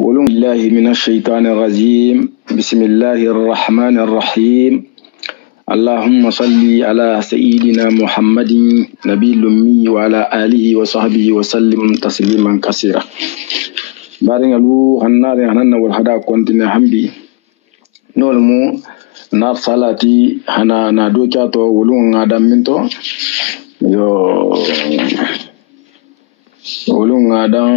ولو الله من الشيطان الرجيم بسم الله الرحمن الرحيم اللهم صل على سيدنا محمد نبي الأمي وعلى آله وصحبه وسلم تسليما كثيرا بارين لو هنار هننا والهدا كونتين حمبي نولمو نار صلاتي هنا نادوكاتو ولو غادام منتو yo ولو غادام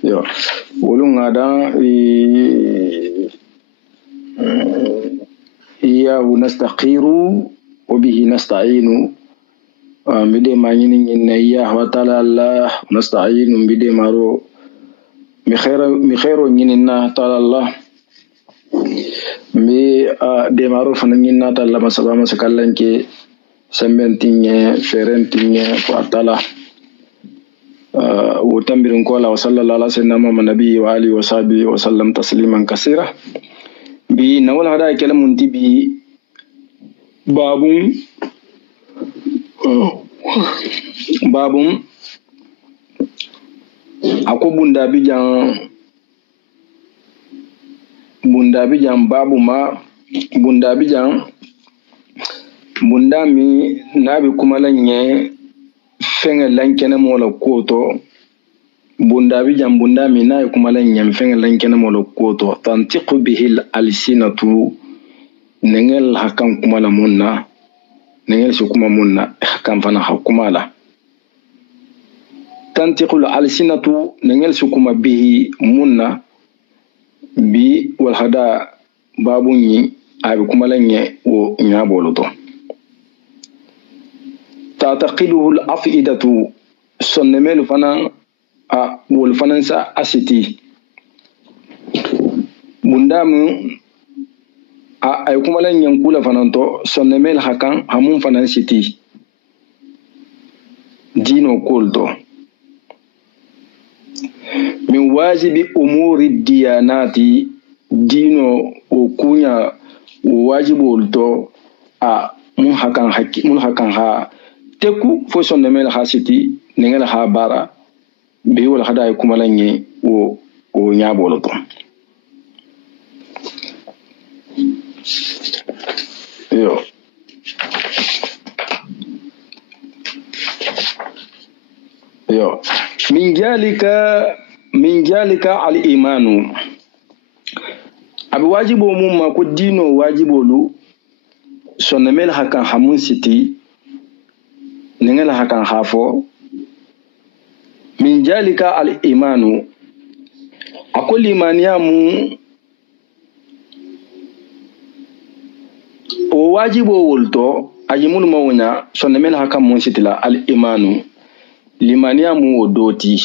yo wolun ada iyahu nastaqiru wa bihi nasta'inu mbide ma nyini inna iyahu ta'ala Allah nasta'inu mbide maro mi khairo nyini na ta'ala Allah mi de maro fana nyini na ta'ala masaba masakallanke sembentinye ferentinye ko ta'ala وتنبر قولا وصلى الله على سيدنا محمد النبي وآله وصحبه وسلم تسليما كثيرا بنقول هذا كلام منتبه باب aku bunda bijang babu ma bunda bijang bunda mi nabi kumalanye fenga lankene mola koto bunda mi na kumala nyam fenga lankene mola koto tantiqu bihi alsinatu nengel hakan kumala munna nengel su kuma munna hakan fana hakumala tantiqu alsinatu nengel su kuma bihi munna bi wal hada babunyi abi kumala nye wo nyaboloto تعتقده الأفئدة سنمل فنا والفنانسا أسيتي بندام أيكم لن ينقل فنانتو سنمل حكام همون فنانسيتي دينو كولتو من واجب أمور الديانات دينو وكونيا واجب ولتو mun hakan ha teku fo sonne mel hasiti nengel ha bara be wala hada kuma lanye o nyabolo to yo min jalika al imanu abi wajibo mum ma ko dino wajibolu sonne mel hakan hamun siti nengel hakan hafo min jalika al imanu akol imaniya mu o wajibo wolto ajimul mawnya sonne mel hakan mun sitila al imanu limaniya mu odoti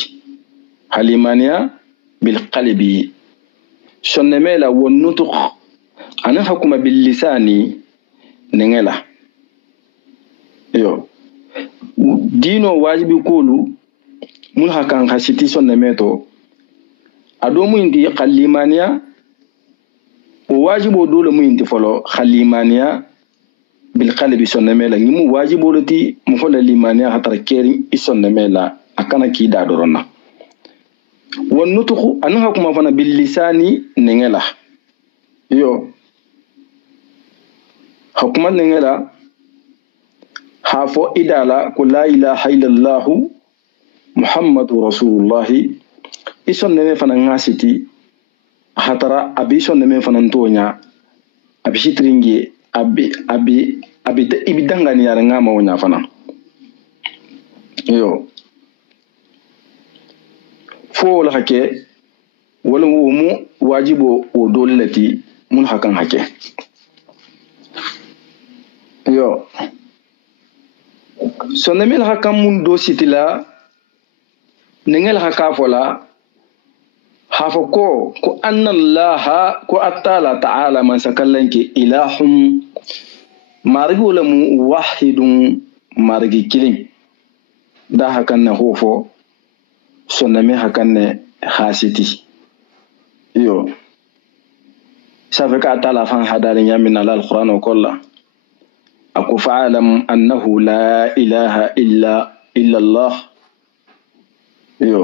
hal imaniya bil qalbi sonne mela won nutuq ana hakuma bil lisani nengela yo dino wajibi kolu mun hakan hasiti sonne meto adomu indi khalimaniya o wajibo dole mu indi folo khalimaniya bil qalbi sonne mela ngimu wajibo lati mu hola limaniya hatara keri isonne mela akana ki da dorona won nutuku an hakuma fana bil lisani nengela yo hakuma nengela hafo idala ko la ilaha illallah muhammadu rasulullah ison neme fana ngasiti hatara abi son neme fana ntonya abi shitringi abi ibidangani yara ngama wonya fana yo fo la hake wala mu wajibo o dolati mun hakan hake yo sonnemel hakam mun do sitila nengel hakafola hafako ko anna allah ko attala ta'ala man sakallanke ilahum marigulamu wahidun marigi kilin da hakan na hofo sonname hakan ne hasiti yo safe ka tala fan hadari nyamin ala alquran o kolla aku fa'alam annahu la ilaha illa Allah yo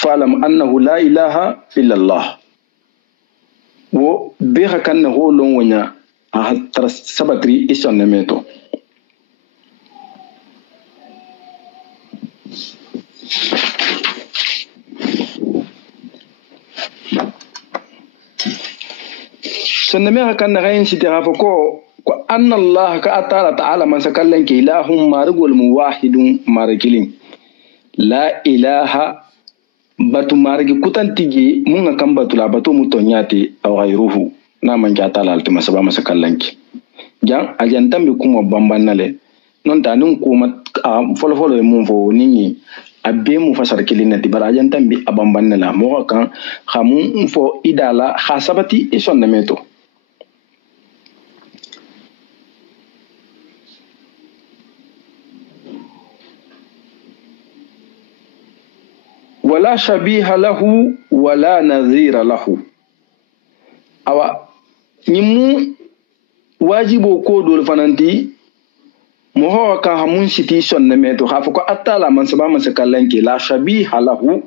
fa'alam annahu la ilaha illa Allah wo be kan na holon wonya a tar sabatri ison nemeto سنمي كان غين سيتها فكو أن الله تعالى من سكلن إله مارغول موحد مارغلين لا إله باتو مارغ كتان تيجي مونغا كم باتو لا باتو متونياتي أو غيره نامن جاتا لالتما سبا ما سكلن جان أجانتم بكم بامبانا لي نون تانون كوما فولو مونفو نيني abe mu fasar kilina ti barajan tambi abambanna la mo kan xamu fo idala khasabati ison nemeto wala shabiha lahu wala nadhira lahu awa nyimu wajibo ko dol fananti moho ka hamun siti sonne meto hafu ko attala man saba man sakalanki la shabiha lahu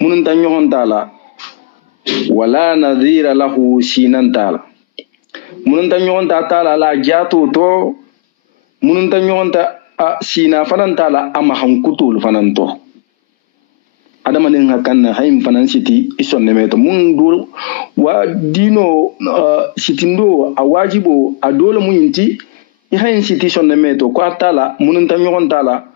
munun tan yohon tala wala nadhira lahu sinan tala munun tan yohon tala la jato to munun tan yohon ta sina fanan tala ama hankutul fananto adama nin hakanna hayim fanan siti sonne meto mun dur wa dino sitindo a wajibo a dole mun yinti ihan situation ne meto ko atala munun tan yogon tala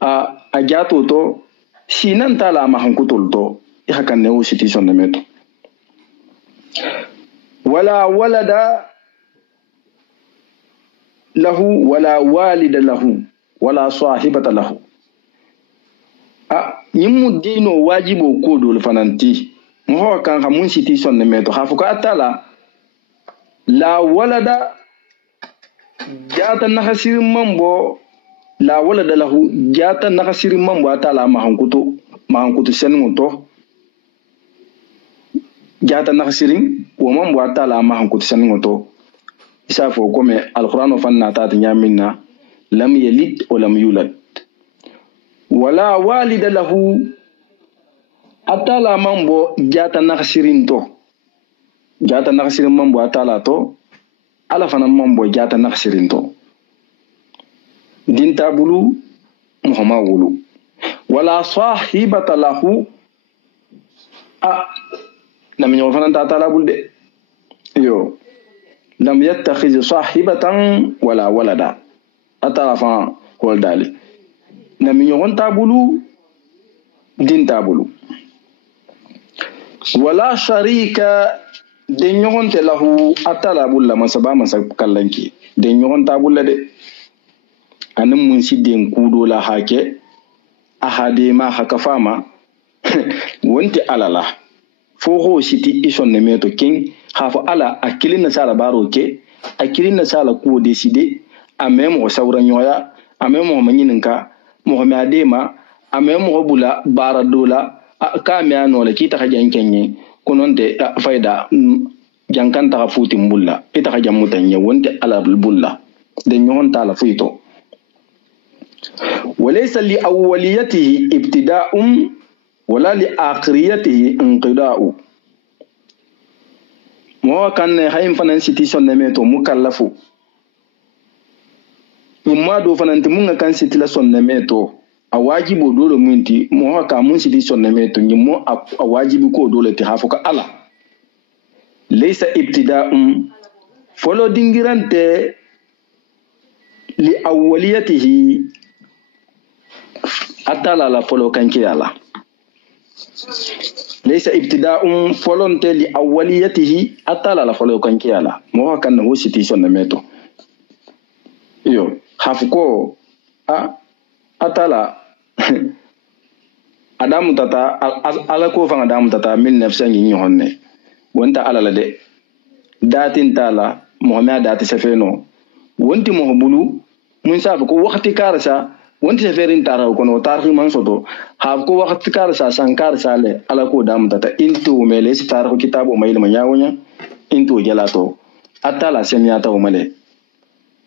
a jato to sinan tala ma hankutol to hakan ne o situation ne meto wala walada lahu wala walida lahu wala sahibata lahu nyimu dino wajibo ko dol fananti mo kan mun situation ne meto hafu ko atala la walada jata nakasir mambo la wala dalahu jata nakasir mambo atala mahankutu senun to jata nakasirin wo mambo atala mahankutu senun to isa fo comme alquran fanna ta nyaminna lam yalid wa lam yulad wala walida lahu atala mambo jata nakasirin to jata nakasirin mambo atala to ala fana mambo jata naksirinto dinta bulu muhammad wulu wala sahibata lahu lam yofana ta tala bulde yo lam yattakhiz sahibatan wala walada atala fa hol dali lam yonta bulu dinta bulu wala sharika de ñogonte lahu atala bulla masaba masa kallanki de ñogonta bulla de anan mun si den kudo la hake ahade ma haka fama wonte alala fo ho siti ison ne meto king hafa ala akilin na sala baro ke akilin na sala ko decide amem o sawra nyoya amem o manyininka mo me adema amem o bula bara dola ka me anola kita ka jankenye kononte fayda jankan ta futi mulla ita ka jamutanye wonte ala bulla de nyon tala fuito walaysa li awwaliyatihi ibtida'un wala li akhiriyatihi inqida'u mo kan hayim fanan situation ne meto mukallafu umma do fanan timunga kan sitila sonne meto a wajibo dole munti mo haka mun sidi sonne meto nyimo a wajibi ko dole ti hafuka ala laysa ibtida'un folo dingirante li awwaliyatihi atala la folo kanki ala laysa ibtida'un folonte li awwaliyatihi atala la folo kanki ala mo haka na ho sidi sonne meto yo hafuko atala adamu tata ala ko fanga adamu tata 1900 ngi honne wonta ala la de datin tala mohammed dati sefeno wonti mo bulu mun safa ko wakati karasa wonti ferin tara ko no tarhi man soto ha ko wakati kar sa sankar sale ala ko dam tata into mele si tarhu kitabu mayil manyawonya into gelato atala semyata o male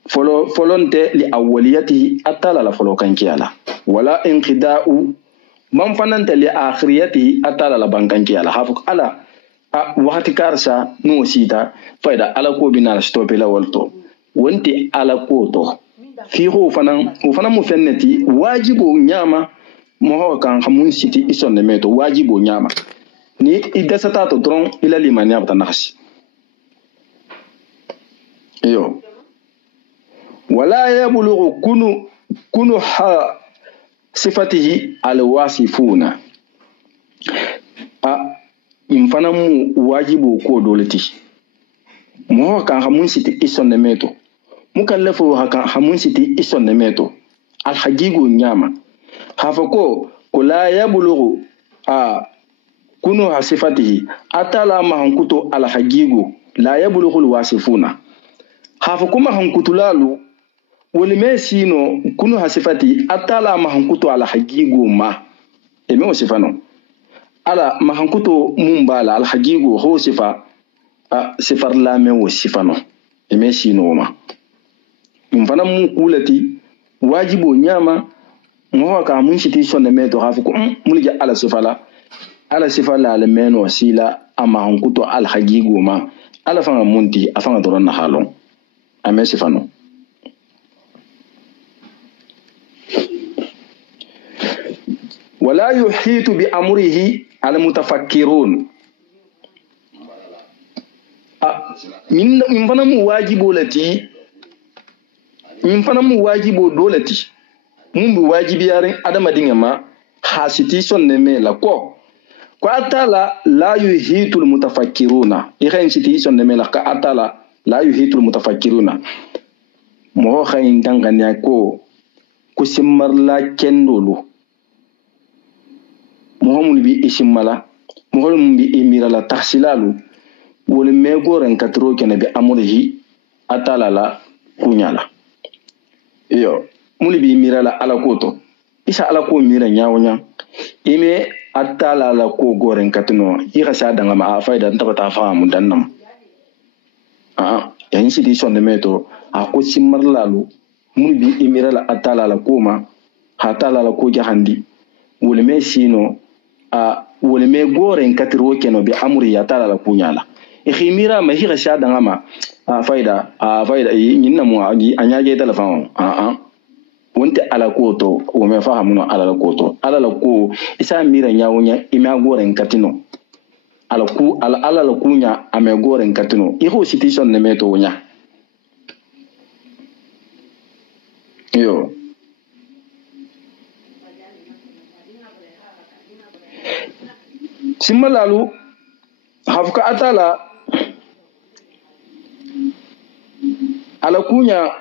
folonte li awwaliyatihi atala la folo kankiyala wala inqida'u man fananta li akhiriyatihi atala la bankankiyala hafu ala wakati karsa no sita faida ala ko binala stope la walto wonti ala ko to fi ho fanan mu fenneti wajibo nyama mo kan hamun siti isonne meto wajibo nyama ni idasata to dron ila limani abta nahsi yo wala yablughu kunu ha sifatihi alwasifuna imfana mu wajibo ko dolati mo kan hamun siti isonne meto mukallafu hamun siti isonne meto alhajigu nyama hafako kula yablughu kunu ha sifatihi atala ma hankuto alhajigu la yablughu alwasifuna hafakuma hankutulalu wolime sino kunu hasifati atala mahankuto ala hagigo ma eme wasifano ala mahankuto mumbala al hagigo ho sifa sifar la me wasifano eme sino ma mfana mu kulati wajibo nyama mo ka mun shiti sonne meto hafuko mulja ala sifala al meno sila ama hankuto al hagigo ma ala fanga munti afanga doronna halon ame sifano ولا يحيط بأمره المتفكرون من فنم واجب التي من فنم واجب دولتي من بواجب يارين أدم دينما حاستي سنمي لكو قاتلا لا يحيط المتفكرون يخين سيتي سنمي لك قاتلا لا يحيط المتفكرون مو خين دنغنيا كو كسمر لا كندولو mohamul bi ishimala mohamul bi emira la tahsilalu wol megoren katro kene bi amurihi atala la kunyala yo muli bi emira la alakoto isa alako mira nyawonya ime atala la ko goren katno ira sa danga ma faida ntaba famu dannam yan sidi sonne meto ko simarlalu muli bi emira la atala la koma hatala la ko jahandi wol me sino wole me goren katiro keno bi amuri ya tala la kunyala khimira ma hira sha danga ma faida nyinna mu anyage telefon wonte ala koto o me fahamuno ala la koto ala la ko isa mira nyawonya ima goren katino ala la kunya ame goren katino iko situation ne meto wonya yo simalalu hafka atala ala kunya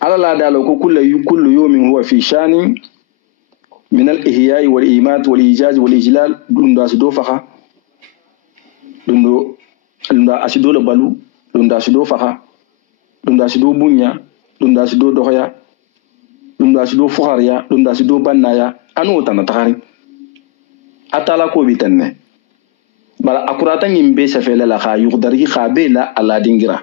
ala la dalo ko kullu yawmin huwa fi shani min al ihya'i wal imat wal ijaz wal ijlal dunda sido faha dunda asido balu dunda sido faha dunda sido bunya dunda sido dohya dunda sido fukhariya dunda sido bannaya anu tan takari atala ko bitanne bala akurata nyimbe sefele la kha yugdari kha bela ala dingira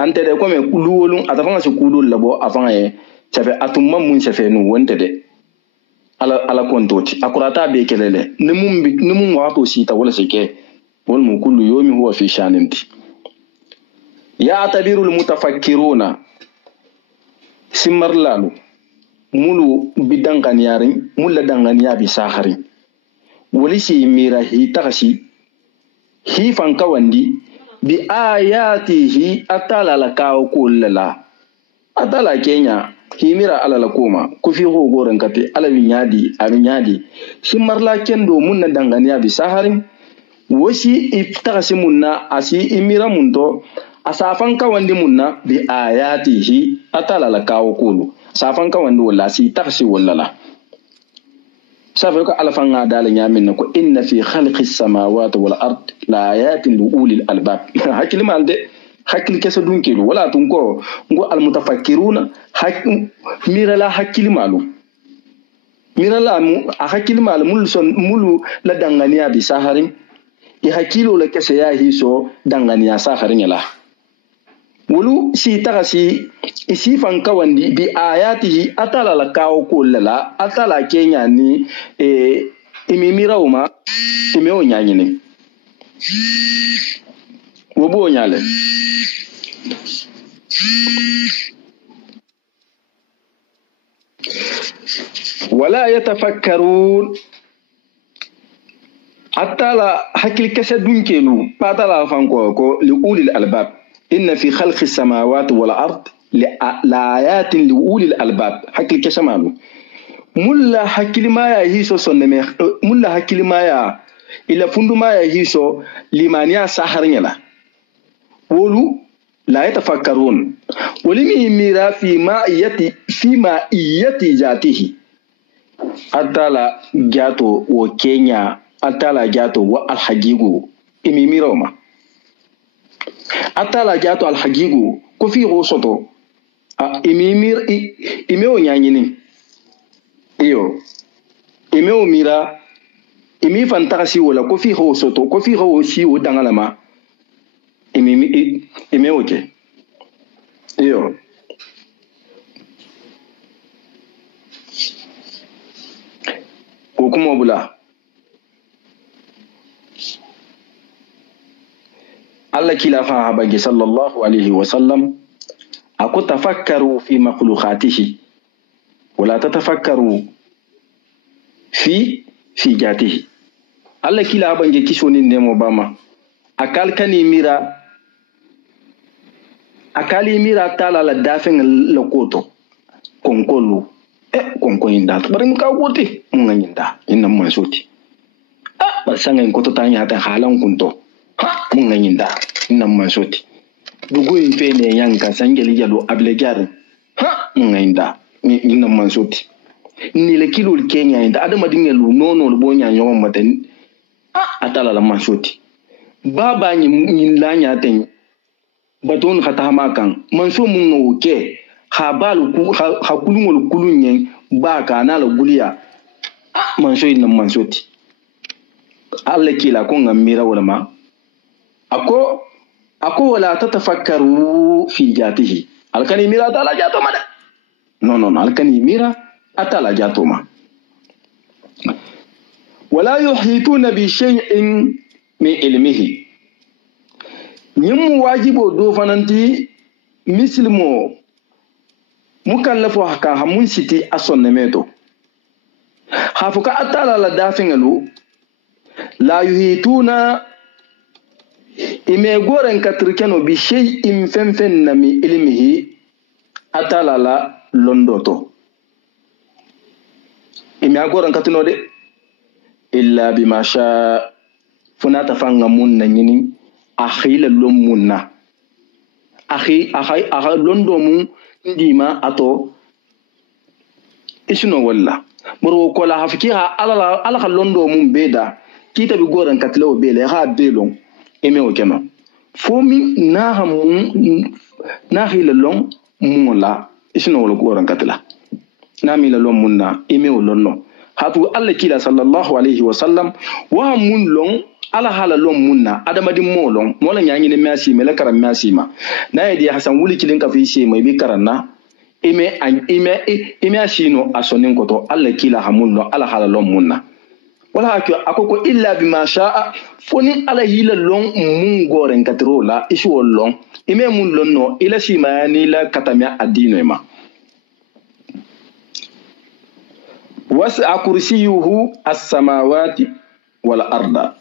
ante de ko me kuluwolun atafanga se kulul labo afanga e sefe atumma mun sefe no wonte de ala kontoti akurata be kelele nimum wato sita wala seke wal mu kullu yawmi huwa fi shaninti ya tabiru al mutafakkiruna simarlalu mulu bidangan yarin mulla dangan yabi sahari walisi mira hi tagasi hi fanka wandi bi ayatihi atala la kaw kullala atala kenya hi mira ala la koma ku fi ho goran kate ala winyadi simarla kendo munna dangania bi saharin wasi iftagasi munna asi imira mundo asafan ka wandi munna bi ayatihi atala la kaw kullu safan ka wandi wala si tagasi wallala سافرك على فنا دال نيامين نكو إن في خلق السماوات والأرض لآيات لأولي الألباب هكلمة عند hakil kesa dun kelu wala tun ko ngo al mutafakkiruna mira la hakil malu mira la mu a hakil malu mulu la danganiya bi saharin ya hakilo la kesa ya hiso danganiya saharin la wulu si tagasi isi fanka wandi bi ayatihi atala la kawo kullala atala kenya ni imimira uma ime o nyanyini wobo nyale wala yatafakkarun atala hakil kesa dunkelu patala fanko ko li ulil albab إن في خلق السماوات والأرض لآيات لأولي الألباب حكي كشمالو ملا حكي ما يهيسو سنمي ملا حكي ما يا إلا فندو ما يهيسو لمانيا ساحرين لا ولو لا يتفكرون ولمي ميرا فيما إيتي ذاته أتالا جاتو وكينيا أتالا جاتو والحجيغو إمي ميروما atala jato al hagigu ko fi rosoto imimir imeo nyanyini iyo imeo mira imi fantasi wala ko fi rosoto ko fi rosi o dangalama imeo ke iyo ko kuma bula Allah kila fa habangi sallallahu alaihi wasallam aku tafakkaru fi makhluqatihi wala tatafakkaru fi jatihi Allah kila habangi kisoni nemo bama akali mira tala la dafin lokoto konkolu konkoinda bari muka wote mun nganyinda inna masoti basanga inkoto tanya ta halan kunto mun nganyinda inna masoti dugo ife ne yanka sangeli jalo ablegar mun nganyinda inna masoti ni le kilo Kenya inda adama dingelu nono bonya nyon maten atala la masoti baba ni lanya ten baton khatama kan manso mun no ke habalu hakulungol kulunyen ba kana la guliya manso inna masoti Allah kila ko ngamira wala ma ako wala tatafakkaru fi jatihi alkani mira atala jato ma non alkani mira atala jato ma wala yuhituna bi shay'in min ilmihi nyum wajibo do fananti mislimo mukallafo haka hamun siti asonne meto hafuka atala la dafingalu la yuhituna ime goren katrikeno bi shay'in femfen na mi ilmihi atala la londoto ime goren katino de illa bima sha funata fanga munna nyini akhila lomunna akhi londo mun ndima ato isno walla boro ko la hafkiha ala londo mun beda kita bi goren katlo bele ha belon eme o kema fomi na hamun na hilalon munla isno wala goren katla na mi lalon munna eme o lonno hatu alla kila sallallahu alaihi wasallam wa mun lon ala hala lon munna adamadi molon mola nyanyi ne merci mele karam merci ma na yedi hasan wuli kilin ka fi shi mai bi karanna ime ashino asonin koto alla kila hamun lon ala hala lon munna wala akoko illa bima sha'a foni ala hila lon mun goren katrola isu lon ime mun lon no ila shi ma ni la katamya adino ma wasa kursiyuhu as-samawati wal arda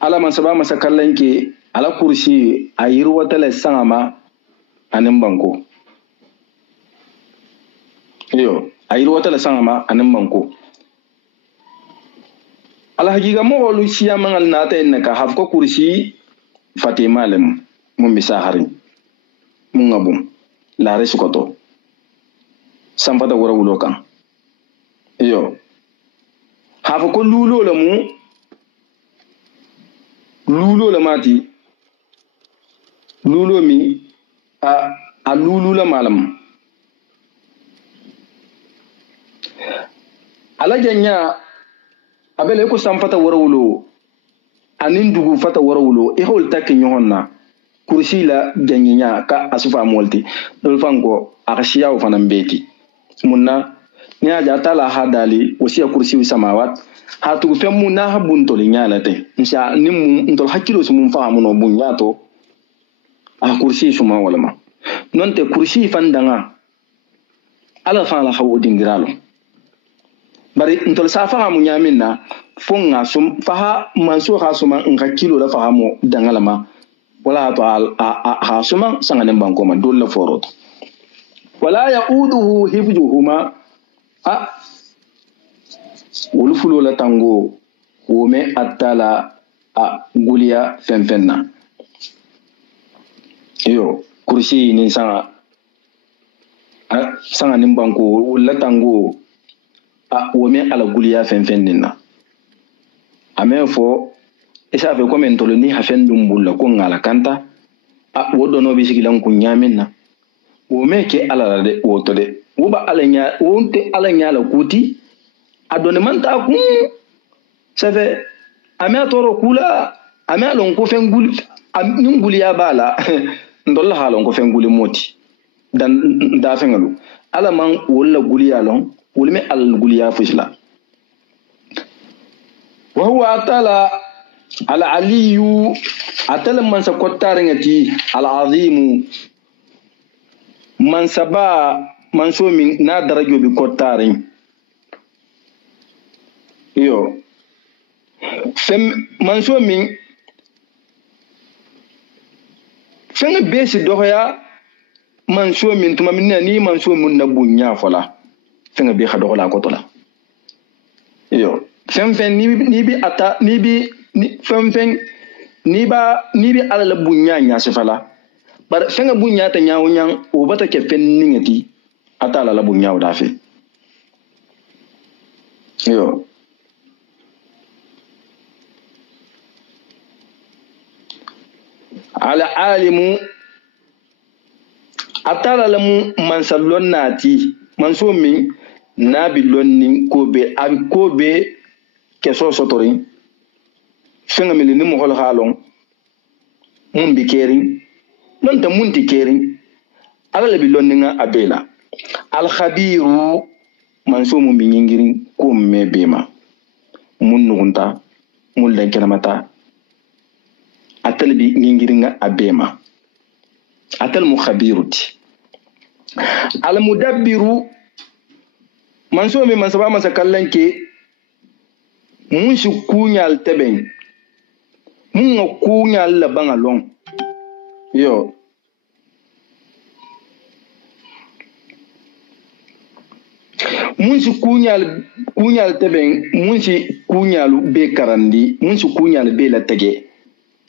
ala man saba masa kallanke ala kursi ayiru wata la sangama anin banko yo ayiru wata la sangama anin banko ala hagiga mo wolu siya mangal nata enka hafko kursi fatima lem mum bisa harin mun ngabum la resukoto samfata wara wulo kan yo hafa ko lulo la mu lulo la mati lulo mi a lulu la malam ala janya abele ko samfata warawulo anin dugu fata warawulo e hol takki nyohonna kursi la janyinya ka asufa molti dol fango akshiya fana mbeti munna ni aja tala hadali wasiya kursi samawat hatu femmu na habun toli nyalate insha nim ntol hakilo sum fahamu no bunyato a kursi suma walama nonte kursi fandanga ala fa la hawo dingiralo bari ntol sa fahamu nyaminna fonga sum faha manso ha suma nka kilo la fahamu dangalama wala to ha suma sangane banko ma dole forot wala yauduhu hifjuhuma wulufulo la tango wome atala guliya fenfenna yo kursi ni sanga nin banko la tango wome ala guliya fenfenna ame fo isa fe ko men toloni hafen dum bulla ko ngala kanta wodo no bi sigilan kun nyaminna wome ke ala de woto de woba ala nya wonte ala nya la kuti adone manta kun safe ame atoro kula ame alon ko fengul nin guliya bala ndolla halon ko fenguli moti dan da fengalu ala man wala guliya lon wulme al guliya fusla wa huwa atala al aliyu atala man sa kotarengati al azimu man saba man so min na darajo bi kotaring yo fem man so min fenga besi dohoya man so min tuma min ni man so mun na bunya fola fenga be khadola ko tola yo fem ni bi ata ni bi fem ni bi ala la bunya nya sefala bar fenga bunya ta nyaaw nyang o bata ke fen ningati ata la bunya o dafe yo ala alimu atala lamu mansallon nati manso min nabi lonni kobe abi kobe keso sotori fenga mili ni mo hol halon mun bi kering non ta mun ti kering ala bi lonni nga abela al khabiru manso mun bi nyingirin ko me bema mun nugunta mun den kenamata atal bi nyingiringa abema atal mu khabiruti al mudabbiru manso mi mansaba masa kallanke mun shi kunyal teben mun ga kunyal la bangalon yo mun shi kunyal teben mun shi kunyalu be karandi mun shi kunyal be la tege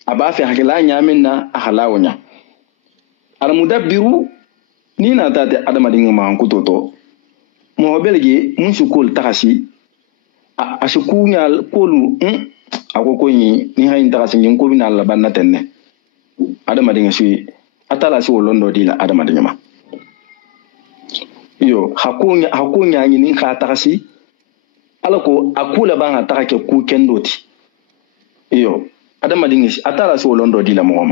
aba fi hakila nyaminna ahalawnya al mudabbiru ni na tate adamadin ma hankutoto mo belge mun shukul takasi a shukunyal kolu akoko ni hayin takasi nyin ko bina la banna tenne adamadin shi atala shi wolondo dila adamadin ma yo hakunya ni ka takasi alako akula ban atake ku kendoti yo adamadin shi atala shi wolondo dila mo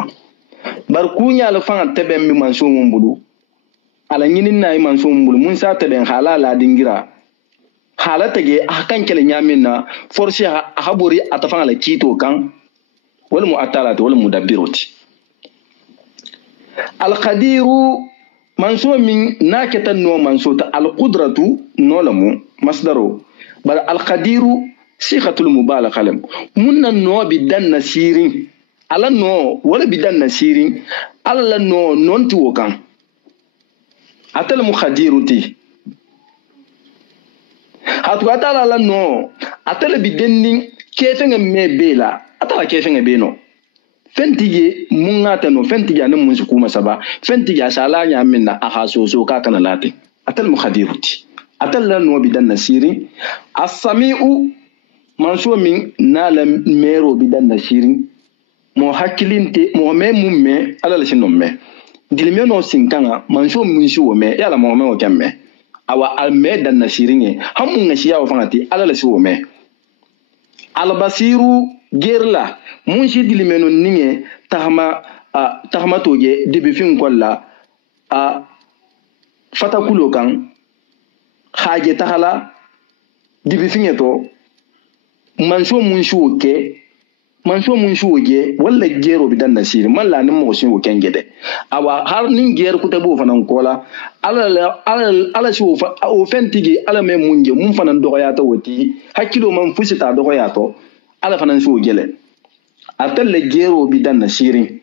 bar kunya la fan tebe mi manso mun bulu ala nyinin nay manso mun bulu mun sa tebe halala dingira halata ge akan kele nyamin na force habori atafan ala kito kan wal mu atala wal mudabbiroti al qadiru manso min nakatan no manso ta al qudratu no lamu masdaro bar al qadiru sikhatul mubalagha lam munna no bidan nasirin ala no wala bidan nasirin alla no nonti wokan atal mukhadiruti hatu atala la no atal bidenni kefenga mebela atala kefenga beno fentige mungata no fentige nan mun su kuma saba fentige sala nya minna aha so ka kana lati atal mukhadiruti atal la no bidan nasirin as-sami'u manso min nala mero bidan nasirin mo hakilinte mo me mumme ala la sinom me dilme no sinkanga manso munshi wo me yala mo me o kemme awa alme dan nasiringe hamun ngashi yawo fangati ala la si wo me albasiru gerla munshi dilme no ninge tahma toje debi fin kolla a fatakulo kan haje tahala dibi fin to manso munshi wo ke manso mun shi woge walla gero bidan nasiri man la nin mo shi wo kengede awa har nin ger ku tabo fanan kola ala shi o fentigi ala me munje mun fanan do ya to woti hakilo man fusita do ya to ala fanan shi wo gele atalle gero bidan nasiri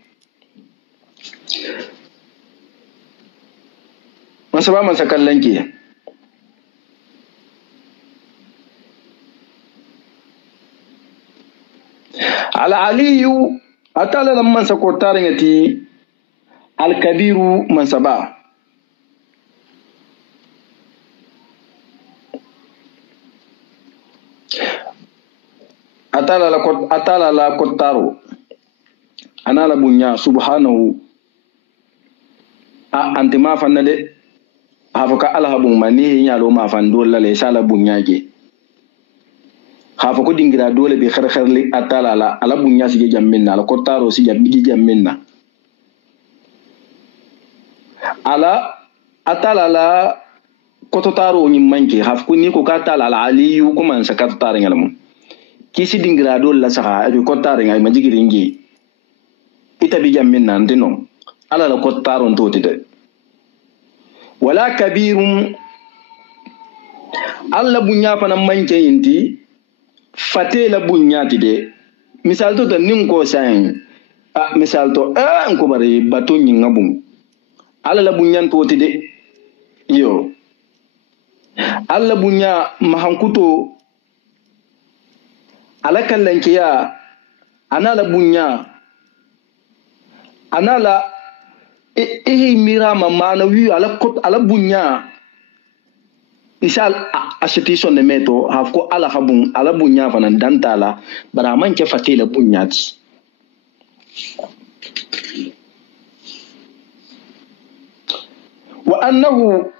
masaba man sakallanki العلي أتالا لما سكوتارنتي الكبير من سبا أتالا لا كوتارو أنا لبنيا سبحانه أنت ما فند هافك الله بمني يالو ما فندول لا سالا بنيا جي hafa ko dingira dole be kharkharli atala ala bunya sige jamminna ala kortaro si jabbigi jamminna ala atala la kototaro nyi manke haf ko ni ko katala ala aliyu ko man sakat tare ngalam kisi dingira dole la saka abi kortare ngai majigiri ngi ita bi jamminna ndino ala la kortaro ntotide wala kabirum alla bunya fana manke yinti fatela bunyati de misal to nin ko sain misal to ko bari bato nyinga bum ala la bunyan to de yo alla bunya mahankuto ala kallankiya anala bunya anala mira mama wi ala kot ala bunya isal asetition de meto hafko ala habun ala bunya fanan dantala bara man ke fatila bunyati wa annahu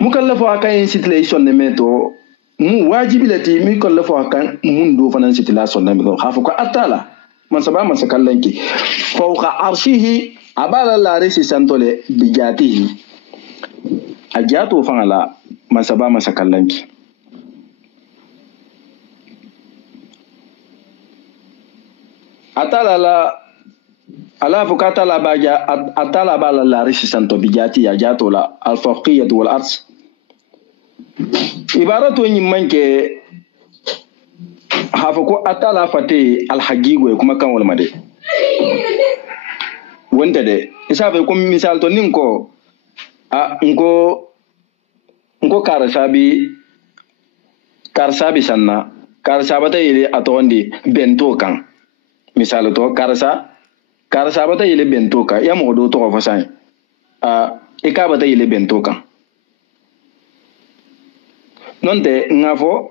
mukallafu akan situation de meto mu wajibilati mi kallafu akan mun do fanan situation de meto hafko atala man saba man sakallanki fawqa arshihi abala la resi santole bijatihi ajato fangala masaba masakallanki atala la ala fukata la baja atala bala la rishi santo bijati ajato la al-fawqiyyah wal ars ibaratu nyimmanke hafuko atala fate al-haqiqo kuma kan wal made wonde de isabe ko misal to ninko nko karsabi sanna karsabata yele atondi bento kan misalo to karsabata yele bento kan ya modo to fa sai ikabata yele bento kan nonte ngafo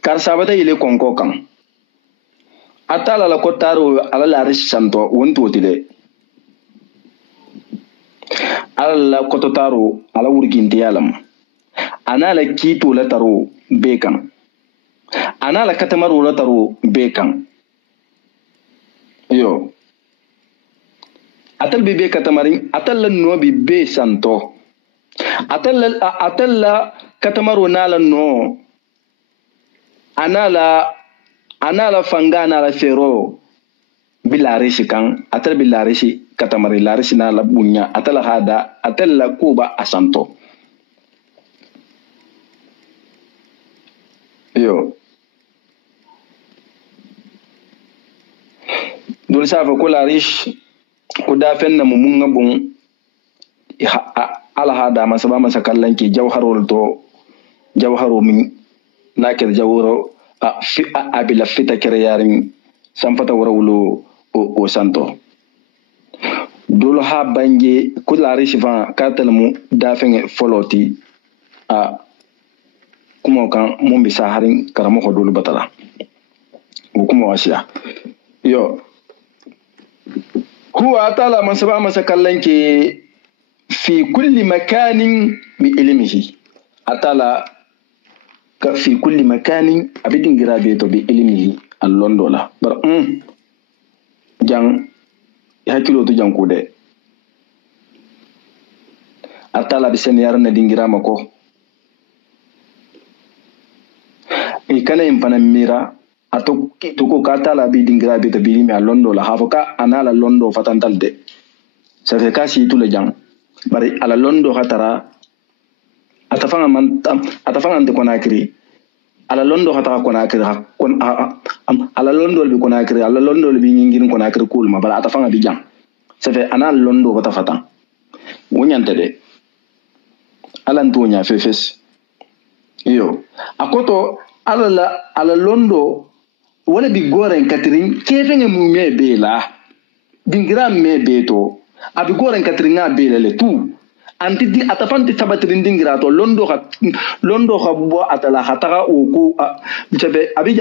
karsabata yele konko kan atala la kotaro ala la risanto wonto tide ala kototaro ala wurginti yalam anala kito la taro bekan anala katamaru la taro bekan yo atal be katamarin atal no bi be santo atal katamaru nala no anala fangana la fero bilarishi kan atal bilarishi katamari larishi na la bunya atala hada atala kuba asanto yo dul safa ko larish ko da fenna mu mun ngabun ala hada masaba masakallanki jawharul to jawharu min nakir jawro abila fita kere yarin sampata warawulo o santo dolo ha banje ko la resivan katalmu dafeng foloti kuma kan mun bisa harin karamo ko dole batala kuma wasiya yo huwa ta'ala man saba masa kallon ke fi kulli makanin bi ilmihi atala ka fi kulli makanin abidin girabe to bi ilmihi allon dola bar jang hakilo to jang ko de atala bi sen yar na dingira mako e kana impana mira ato ko katala bi dingira be to bi mi allon dola hafoka anala londo fatantalde sa fe kasi to le jang bari ala londo hatara atafanga ante konakiri ala londo hatara konakiri ala londo bi konakiri ala londo bi ngin konakiri kulma bala atafanga bi jang ça fait ana londo ko tafata wonyante de ala ntonya fefes yo akoto ala londo wala bi goren katirin kefenge mu me bela dingira me beto abi goren katringa belele tu anti di atafanti tabatrin dingira to londo ka bo atala hataka oku sebe abi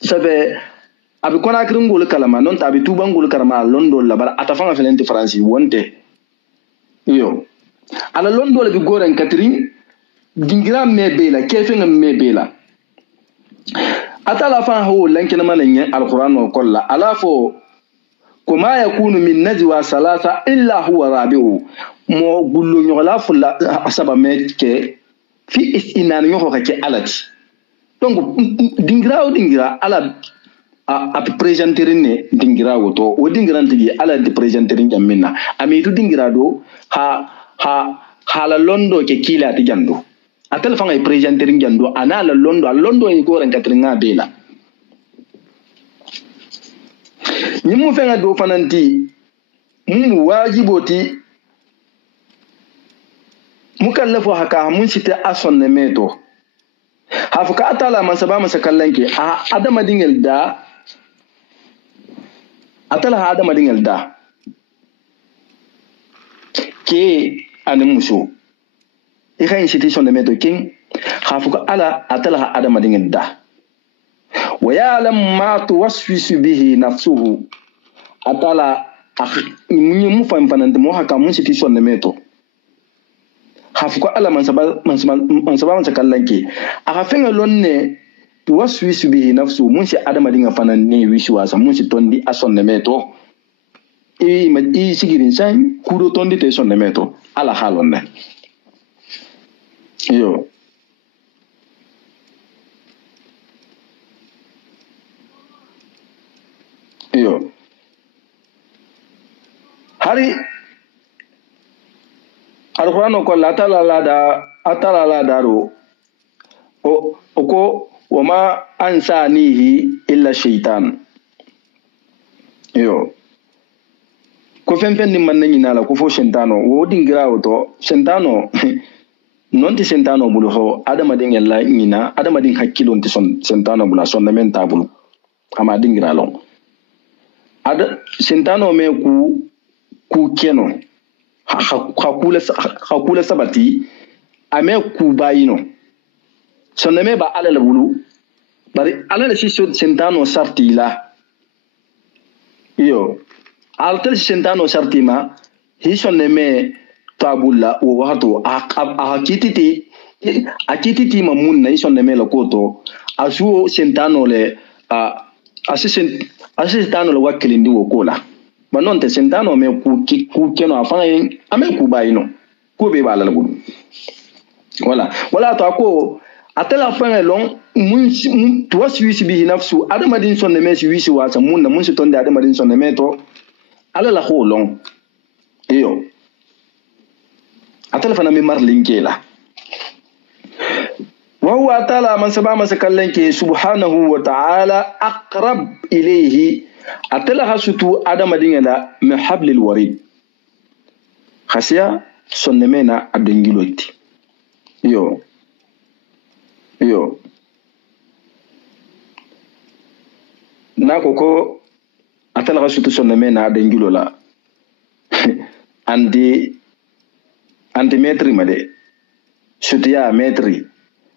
sebe abi kona kringol kalama non tabi tubangol karama londo la bar atafanga felenti franci wonte yo ala londo la bi goren katrin dingira me bela kefenga me bela atala fa ho lankina malanya alquran o kolla ala fo kuma yakunu min najwa salasa illa huwa rabi'u mo gullo nyola fulla asaba meke fi isinan nyoko kake alati donc dingira ala a présenter ne dingira woto o dingira ntigi ala de présenter jamminna ami to dingira do hala londo ke kila ti jando atel fanga présenter jando ana la londo e goran katringa bela nyimu fenga do fananti mu wajiboti mukallafu haka mun sita ason ne meto hafuka atala man saba masa kallanke adama dingel da atala adama dingel da ke anin muso ika institution ne meto king hafuka ala atala adama dingel da ويعلم ما توسوس به نفسه atala mu fam fanante mo haka mun siti sonne meto hafuko ala man saba kallanke aka fenga lonne tuwaswisu bihi nafsu mun si adama dinga fanan ne wishi wasa mun si tondi asonne meto i sigirin san kudo tondi te sonne meto ala halonne yo hari alquran ko la atala la daro ko wama ansanihi illa shaytan yo ko fen ni man ni nala ko fo shentano wo dingira to shentano non ti shentano bulu ho adama din yalla nyina adama din hakkilon ti son shentano bula son men tabulu ama dingira lon ada shentano me ku keno hakula sabati ame ku bayino sonne me ba ala la bulu bari ala la si shentano sartila yo altel shentano sartima hi sonne me tabula o wato akititi mamun na sonne me la koto asu shentano le assistano le wakilindi wo kola manon te sentano me ku keno afan ame ku bayino ku be bala lagu wala to ako atela fanga long mun tuwaswisi bihi nafsu adamadin sonne me si wisi wasa mun na mun si tonde adamadin sonne me to ala la ko long iyo atela fana me marlinkela وهو تعالى من سبا مسكلنك سبحانه وتعالى أقرب إليه أتلها ستو آدم ديننا من حبل الوريد خسيا سنمينا أدنجلوت يو ناكوكو أتلها ستو سنمينا أدنجلولا أنتي متري مدي ستيا متري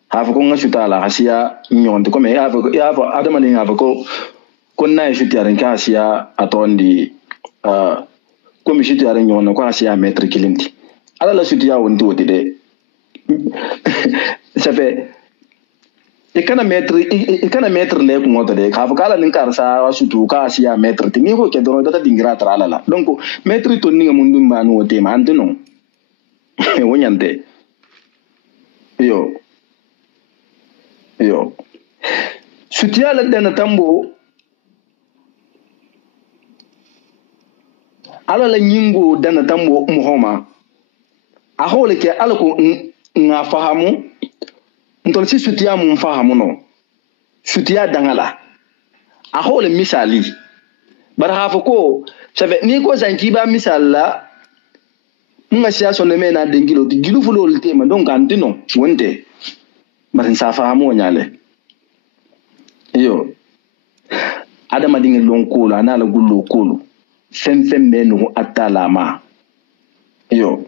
hafa ko ngasuta la hasiya nyonde ko me hafa adama ni hafa ko konna shuti aran ka hasiya atondi ko mi shuti aran nyona ko hasiya metre kilinti ala la shuti ya wondi wote de ça fait ikana metre le ko ngoto de hafa kala nin karsa shutu ka hasiya metre ti ni ko ke dono data dingira trala la donc metre to ni ngamundum banu wote ma antino wonyante yo sutiya la dana tambo ala la nyingo dana tambo muhoma a hole ke ala ko nga fahamu ntol si sutiya mun fahamu no sutiya dangala a hole misali bar hafa ko sabe ni ko zanki ba misalla nga siya so ne mena dengilo ti gilu fulo lte ma donc antino wonte bar sa fahamu nyale yo adama dinga lonkolo anala gullo kolo fem menu atala ma yo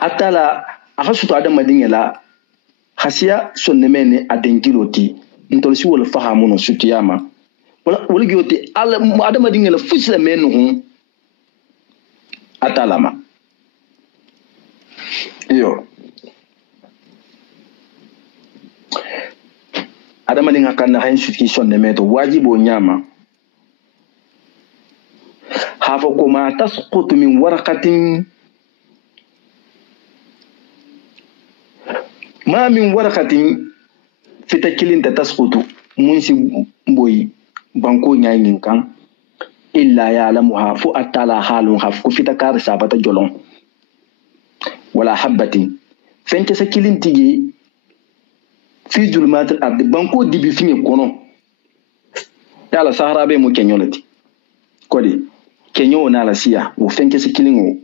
atala akasuto adama dinga la hasiya sonne mene adengiloti ntolsi wol fahamu no sutiyama wala gyote adama dinga la fusla menu atala ma yo adama dinga kanna hayin suti sonne meto wajibo nyama hafa kuma tasqutu min waraqatin ma min waraqatin fitakilin ta tasqutu munsi boy banko nyayin kan illa ya'lamuha fu atala halun hafku fitakar sabata jolon wala habatin fenke sakilin tigi fi zulmat al-ard banko dibi fini kono yala sahara be mo kenyolati kodi kenyo na la siya o fenke sakilin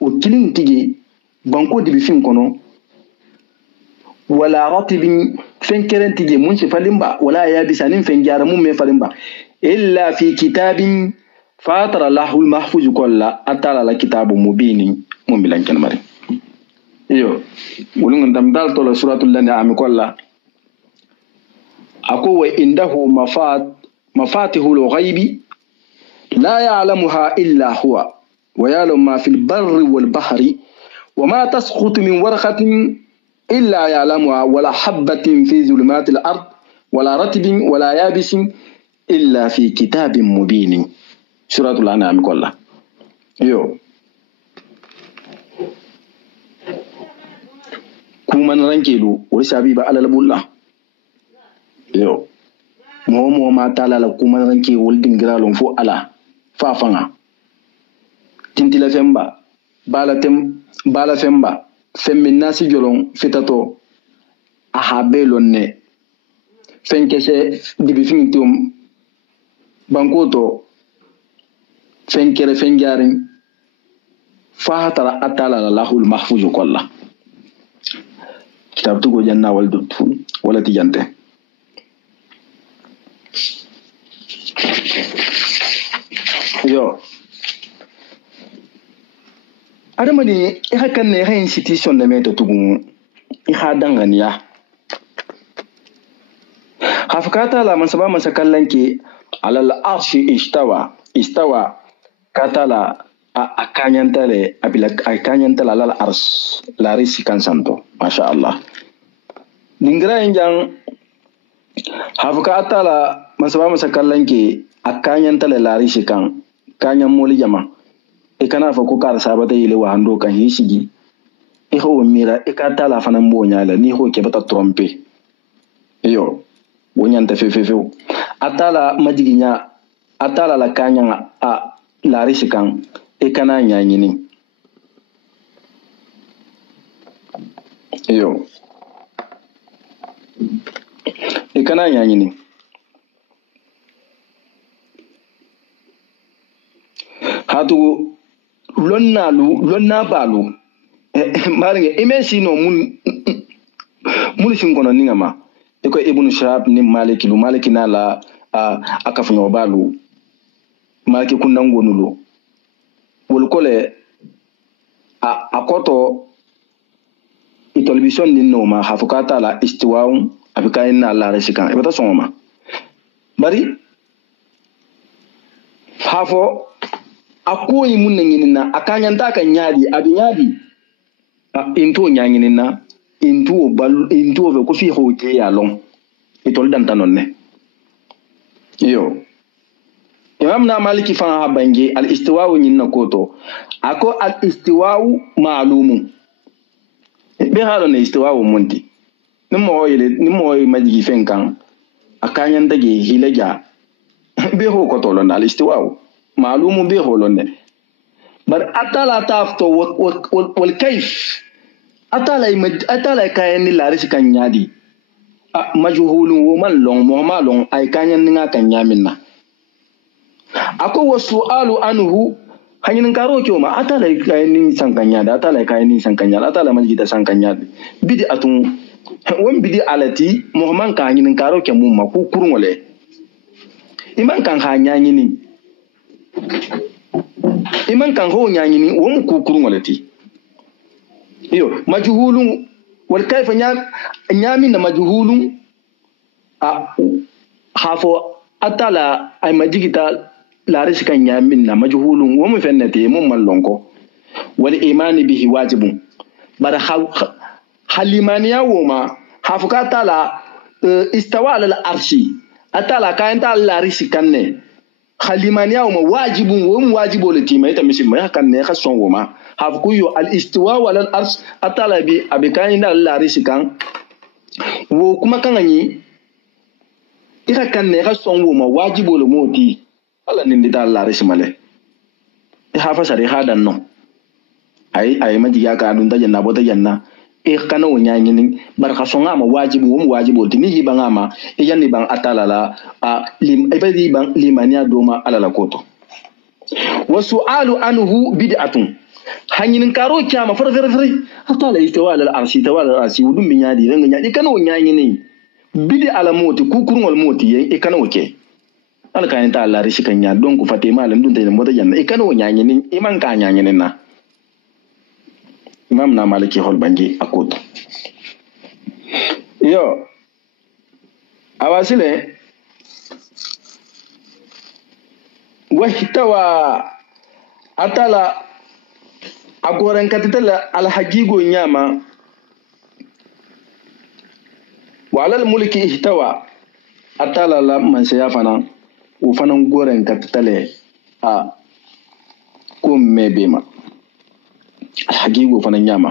o kilin tigi banko dibi fini kono wala ratibin fenkeren tigi mun si falimba wala yabisanin fenjara mun me falimba illa fi kitabin fatara lahul mahfuz kolla atala la kitabu mubini mun bilan kenmari iyo wulun ndam dal to la suratul an'am kolla ako wa indahu mafatihul ghaibi la ya'lamuha illa huwa wa ya'lamu ma fil barri wal bahri wa ma tasqutu min warqatin illa ya'lamuha wala habatin fi zulumatil ard wala ratbin wala yabisin illa fi kitabin mubin suratul an'am kolla yo kuman rankelu wori sabi ba alal bulla yo mo ma tala la kuman ranke wol dingiralon fo ala fa fanga tintila femba bala femba femmin nasi jolon fitato aha belon ne fenkese dibi fintum bankoto fenkere fenjarin fa tara atala la lahul mahfuz kolla kitab tugo janna wal dutfu wala tijante yo adamani hakan ne hayin situation da meta tugun ha danganiya hafkata la masaba masakallan ke alal arshi istawa katala akanyantale abila akanyantala alal ars la risi kansanto masha Allah dingra injang hafkata la masaba masakallan ke akanyantale la risi kan kanyan moli jama e kana fa ko kar sabata yile wa hando kan hisigi e ho mira e ka tala fana mbonya la ni ho ke bata tromper yo wonyanta fefefe atala majiginya atala la kanya a la risikan e kana nyanyini yo e kana nyanyini hatu lonna balu maringe imesi no mun singono ningama eko ibn shahab ni maliki na la akafunyo balu maliki kundango nulo wolkole akoto itol television din no ma hafukata la istiwaun abika inna la resikan ibata soma bari hafo akoyi mun nginina akanyanta kan nyadi abinyadi into nyanginina into bal into ve ko fi hote ya long itol dan tanonne yo imam na maliki fa bangi al istiwa'u nyinna koto ako al istiwa'u ma'lumun be halo ne istiwa'u monti nimo majigi fenkan akanyan dage hilaja be ho koto lon al istiwa'u ma'lumun be ho lon bar atala tafto wal kayf atala kayan ni larisi kan nyadi majhulun wo man long mo ma long ay kanyan nga kan nyaminna ako wasu'alu anhu hanyin karo kyoma atala kayan sankanya da atala kayan sankanya atala majida sankanya bid'atun won bidi alati muhammad kan hanyin karo ke mum ma ku kurun wale iman kan hanyanyini iman kan ho nyanyini won ku kurun walati iyo majhulun wal kayfa nyamin majhulun hafo atala ay majigita laris kan nyamin na majhulun wa mu fennate mun mallonko wal imani bihi wajibun bar halimaniya woma hafuka tala istawa al arshi atala kayan ta laris kanne halimaniya woma wajibun wa mu wajibo lati mai ta mishi mai hakan ne khason woma hafuku yo al istiwa wal arsh atala bi abikayin da laris kan wo kuma kan anyi ika kan ne khason woma wajibo lo moti ala nindi da Allah rismale hafa sare hadan no ay maji ya ka dun da janna bo da janna kana wonya nyinin barka songa ma wajibu mu wajibu tini hibanga ma yanni bang atala la lim ibadi bang limania doma ala la koto wa su'alu anhu bid'atun hanyin karo kyama farfarfari atala istawala al arshi tawala al arshi wudum binyadi ranga nyadi kana wonya nyinin bidi ala moti kukurun wal moti kana woke alkayin ta Allah rishi kan ya don ku fate malam dun da mota janna ikano nyanyinin iman ka nyanyinin na imam na maliki hol bangi akot yo awasile wahtawa atala agoran katala al haqiqo nyama wa alal mulki ihtawa atala la man sayafana o fanan goren katale ko mebema hagigo fanan nyama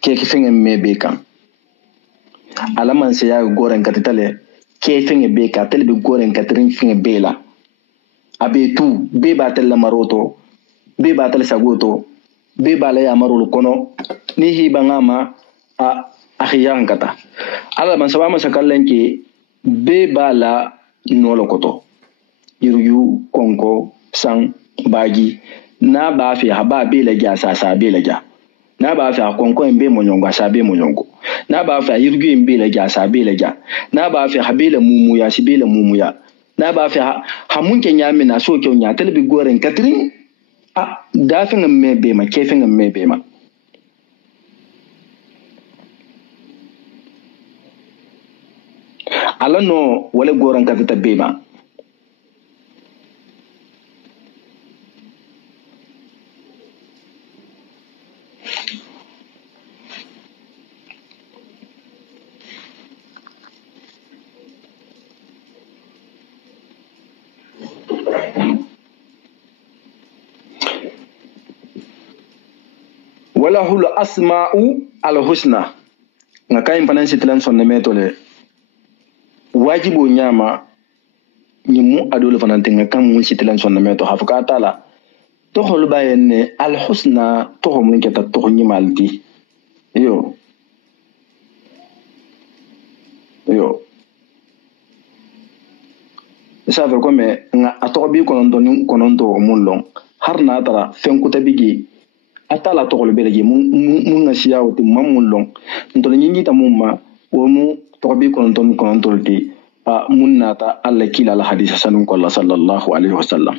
ke fenge mebe kan alaman se ya goren katale ke fenge be ka telbe goren katrin fenge bela abe tu be ba tel maroto be ba tel sagoto be ba la ya marul kono ni hiba ngama ahiyan kata alaman sabama sakallenke be ba la nolo koto yuryu konko sang bagi na ba fi haba be la ja sa be la ja na ba fi konko en be monyongo sa be monyongo na ba fi yurgu en be la ja sa be la ja na ba fi habela mumu ya si be la mumu ya na ba fi hamun ken ya mina so ken ya talbi goren katrin da fi ngam be ma ke fi ngam be ma alano wala goren katita be ma wala hul asma'u al husna ngakaim panan sitlan sonne metole wajibo nyama nyimu adole fanan tinga kam mun sitlan sonne meto hafuka tala to hol bayenne al husna to mun keta to nyimaldi yo isa ver comme nga atobi konondo mun long harna tara fenkuta bigi atala tokol belege mun nga siyawo ti mamun long ntol nyingi ta mumma wo mu tobi kontol ti mun nata alla kila la hadith sanun ko sallallahu alaihi wasallam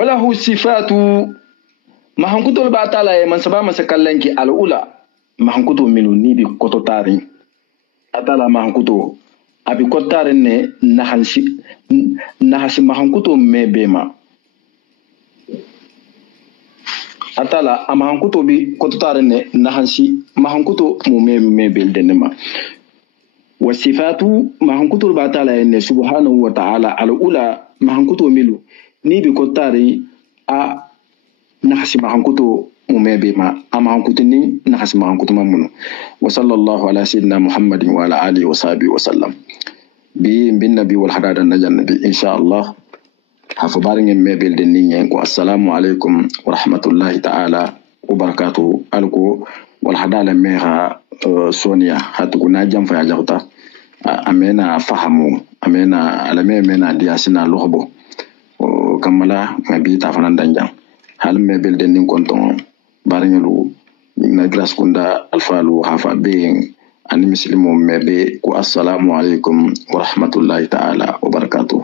وله صفات ما هنكتو الباتالا من سبا مسكالنكي الأولى ما هنكتو ملو نيبي كتو تارين أتالا ما هنكتو أبي كتو تارين نحسي ما هنكتو مبيما atala amahankuto bi kotutare ne nahansi mahankuto mume beldenema wasifatu mahankuto ba taala ne subhanahu wa ta'ala al ula mahankuto milu ni bi kotare a nahasi mahankuto mume be ma amahankuto ni nahasi mahankuto mamuno wa sallallahu ala sayyidina muhammadin wa ala alihi wa sahbihi wa sallam bi bin nabi wal hadada najannabi insha Allah hafu baringen mebel den ni nyen ko assalamu alaikum wa rahmatullahi ta'ala wa barakatuh alko wal hadala meha sonia hatu na jamfa ya jawta amena fahamu amena alame mena diasina lohbo kamala mabi ta fanan danjang hal mebel den ni konton barengelu na gras kunda alfalu hafa being ani muslimu mebe ko assalamu alaikum wa rahmatullahi ta'ala wa barakatuh